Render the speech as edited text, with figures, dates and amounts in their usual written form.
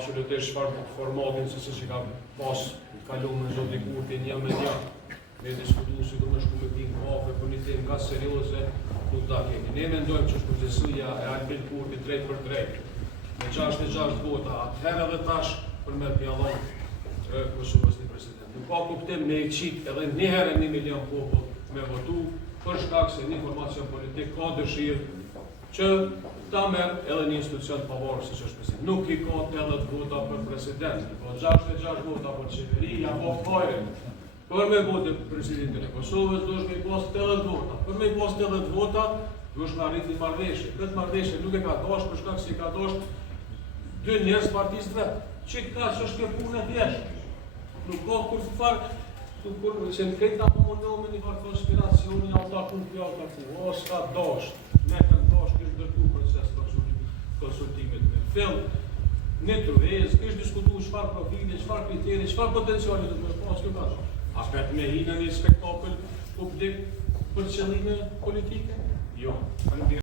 absolutisht çfarë formatin se si ka pas kaluar në zoti Kurti një me një. Me diskutu si do më shku me pinë kafe, për një temë nga serioze, nuk ta kemi. Ne mendojmë që shpërgjësia e Albin Kurti drejt për drejt, me 66 vota, atëherë edhe tash për me pjallon Kosovës një president. Nuk ka kuptim me i qit edhe njëherë 1 milion popull me votu, për shkak se një formacion politik ka dëshirë që ta merë edhe një institucion pavarur si që është president. Nuk i ka 80 vota për president, po 66 vota për qeveri, apo fajre. Për me vote presidentin e Kosovës, do është me i pas 80 vota. Për me i pas 80 vota, do është me arrit një marrëveshje. Këtë marrëveshje nuk e ka dash, për shkak se i ka dash 2 njerëz partisë vetë. Që ka që është kjo punë e thjeshtë. Nuk ka kur farë, se në këtë apo mundohë me një farë konspiracioni, ata kun kjo, ata ku, o s'ka dash, ne kanë dash, kështë dërku proces konsultimit me fill, në tërvez, kështë diskutu çfarë profili, çfarë kriteri, çfarë potenciali të me pas kjo ka. Aspet me hinë një spektakël publik për qëllime politike? Jo.